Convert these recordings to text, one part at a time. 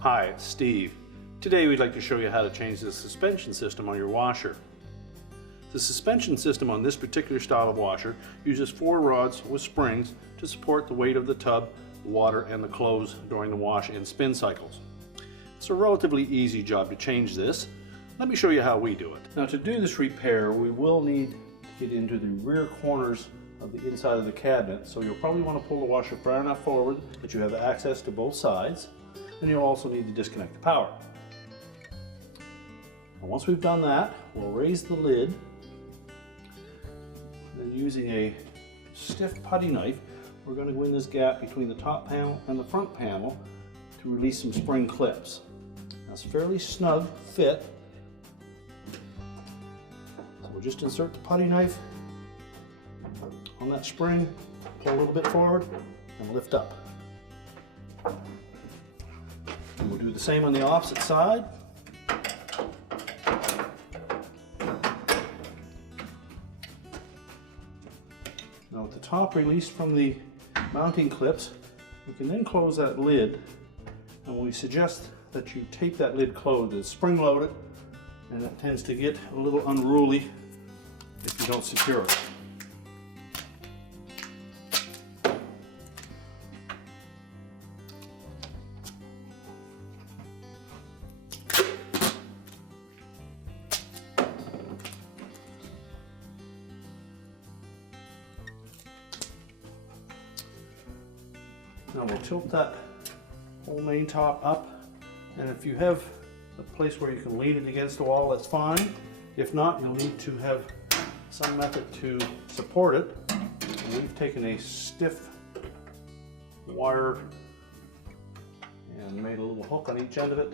Hi, it's Steve. Today we'd like to show you how to change the suspension system on your washer. The suspension system on this particular style of washer uses 4 rods with springs to support the weight of the tub, the water, and the clothes during the wash and spin cycles. It's a relatively easy job to change this. Let me show you how we do it. Now, to do this repair, we will need to get into the rear corners of the inside of the cabinet, so you'll probably want to pull the washer far enough forward that you have access to both sides. And you'll also need to disconnect the power. And once we've done that, we'll raise the lid, and using a stiff putty knife, we're going to go in this gap between the top panel and the front panel to release some spring clips. Now, it's a fairly snug fit, so we'll just insert the putty knife on that spring, pull a little bit forward, and lift up. And we'll do the same on the opposite side. Now, with the top released from the mounting clips, we can then close that lid, and we suggest that you tape that lid closed. It's spring loaded, and it tends to get a little unruly if you don't secure it. Now we'll tilt that whole main top up, and if you have a place where you can lean it against the wall, that's fine. If not, you'll need to have some method to support it. And we've taken a stiff wire and made a little hook on each end of it.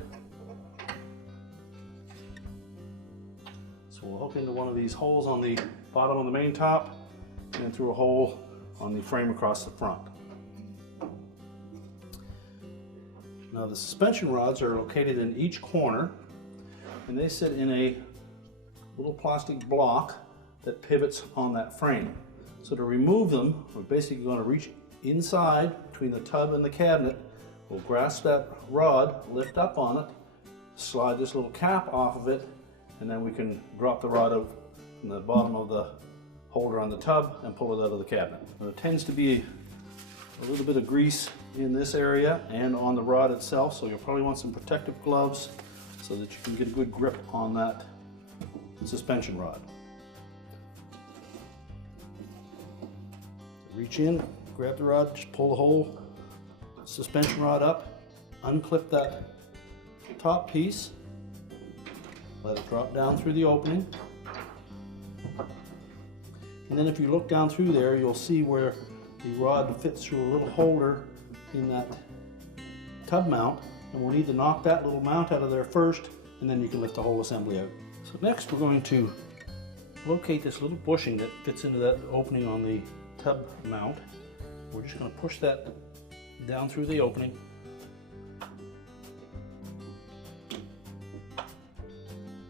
So we'll hook into one of these holes on the bottom of the main top and through a hole on the frame across the front. Now, the suspension rods are located in each corner, and they sit in a little plastic block that pivots on that frame. So to remove them, we're basically going to reach inside between the tub and the cabinet. We'll grasp that rod, lift up on it, slide this little cap off of it, and then we can drop the rod out from the bottom of the holder on the tub and pull it out of the cabinet. Now, there tends to be a little bit of grease in this area and on the rod itself, so you'll probably want some protective gloves so that you can get a good grip on that suspension rod. Reach in, grab the rod, just pull the whole suspension rod up, unclip that top piece, let it drop down through the opening, and then if you look down through there, you'll see where the rod fits through a little holder in that tub mount, and we'll need to knock that little mount out of there first, and then you can lift the whole assembly out. So next we're going to locate this little bushing that fits into that opening on the tub mount. We're just going to push that down through the opening.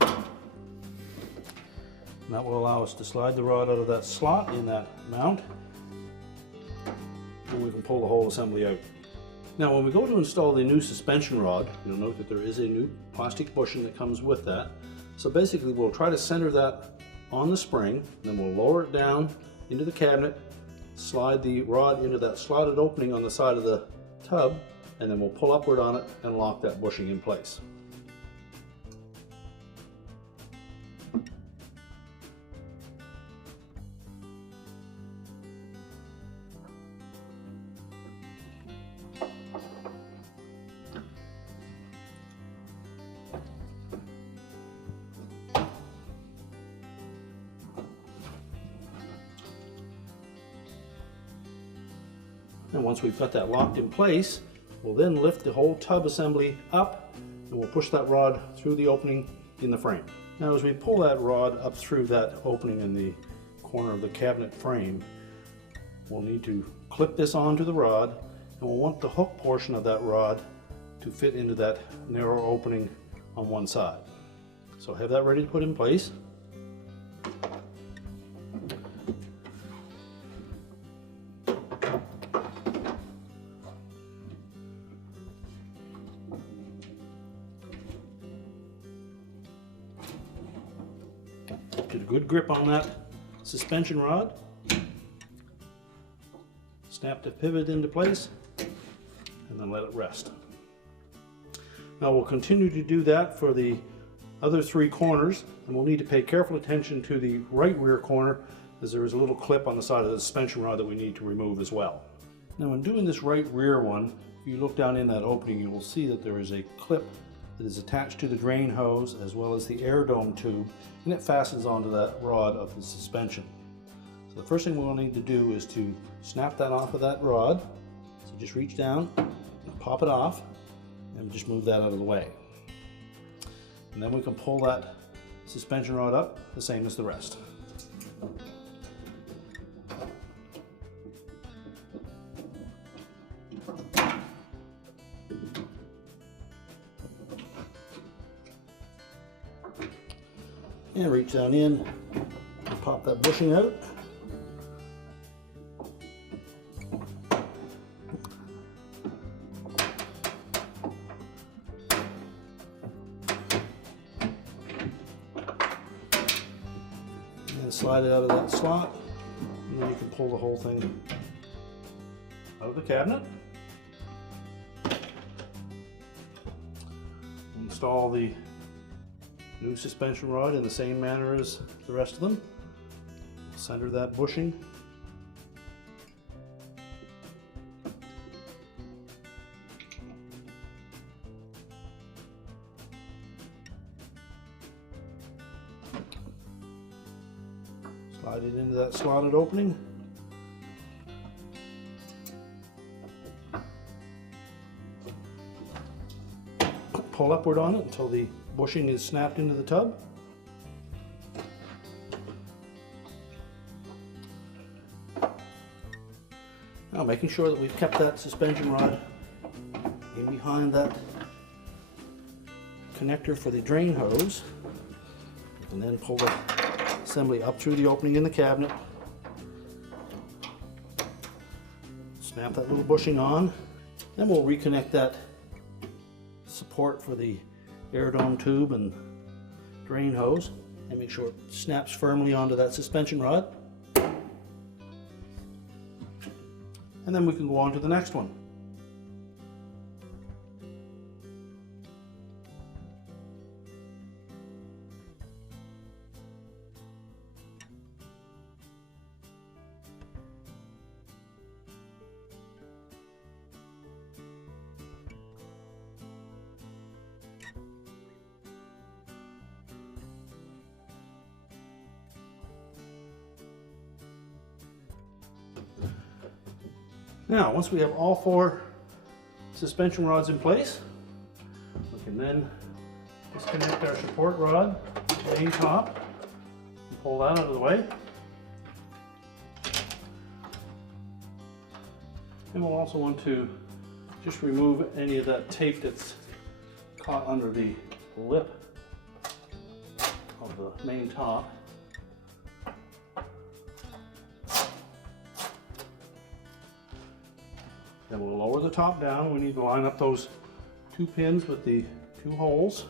And that will allow us to slide the rod out of that slot in that mount, and we can pull the whole assembly out. Now, when we go to install the new suspension rod, you'll note that there is a new plastic bushing that comes with that. So basically, we'll try to center that on the spring, then we'll lower it down into the cabinet, slide the rod into that slotted opening on the side of the tub, and then we'll pull upward on it and lock that bushing in place. And once we've got that locked in place, we'll then lift the whole tub assembly up, and we'll push that rod through the opening in the frame. Now, as we pull that rod up through that opening in the corner of the cabinet frame, we'll need to clip this onto the rod, and we'll want the hook portion of that rod to fit into that narrow opening on one side. So have that ready to put in place. good grip on that suspension rod. Snap the pivot into place and then let it rest. Now we'll continue to do that for the other 3 corners, and we'll need to pay careful attention to the right rear corner, as there is a little clip on the side of the suspension rod that we need to remove as well. Now when doing this right rear one, if you look down in that opening, you will see that there is a clip that is attached to the drain hose as well as the air dome tube, and it fastens onto that rod of the suspension. So the first thing we'll need to do is to snap that off of that rod. So just reach down and pop it off and just move that out of the way. And then we can pull that suspension rod up the same as the rest. And reach down in and pop that bushing out. And slide it out of that slot, and then you can pull the whole thing out of the cabinet. Install the new suspension rod in the same manner as the rest of them. Center that bushing. Slide it into that slotted opening. Pull upward on it until the bushing is snapped into the tub. Now making sure that we've kept that suspension rod in behind that connector for the drain hose, and then pull the assembly up through the opening in the cabinet. Snap that little bushing on. Then we'll reconnect that support for the air dome tube and drain hose and make sure it snaps firmly onto that suspension rod. And then we can go on to the next one. Now, once we have all 4 suspension rods in place, we can then disconnect our support rod to the main top and pull that out of the way. And we'll also want to just remove any of that tape that's caught under the lip of the main top. Then we'll lower the top down. We need to line up those 2 pins with the 2 holes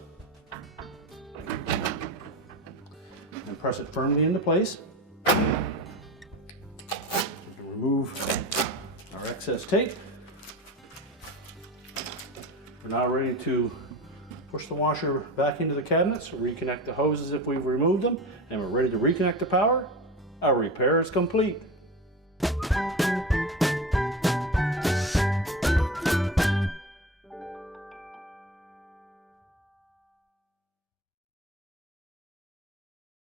and press it firmly into place. We can remove our excess tape. We're now ready to push the washer back into the cabinet, so reconnect the hoses if we've removed them, and we're ready to reconnect the power. Our repair is complete.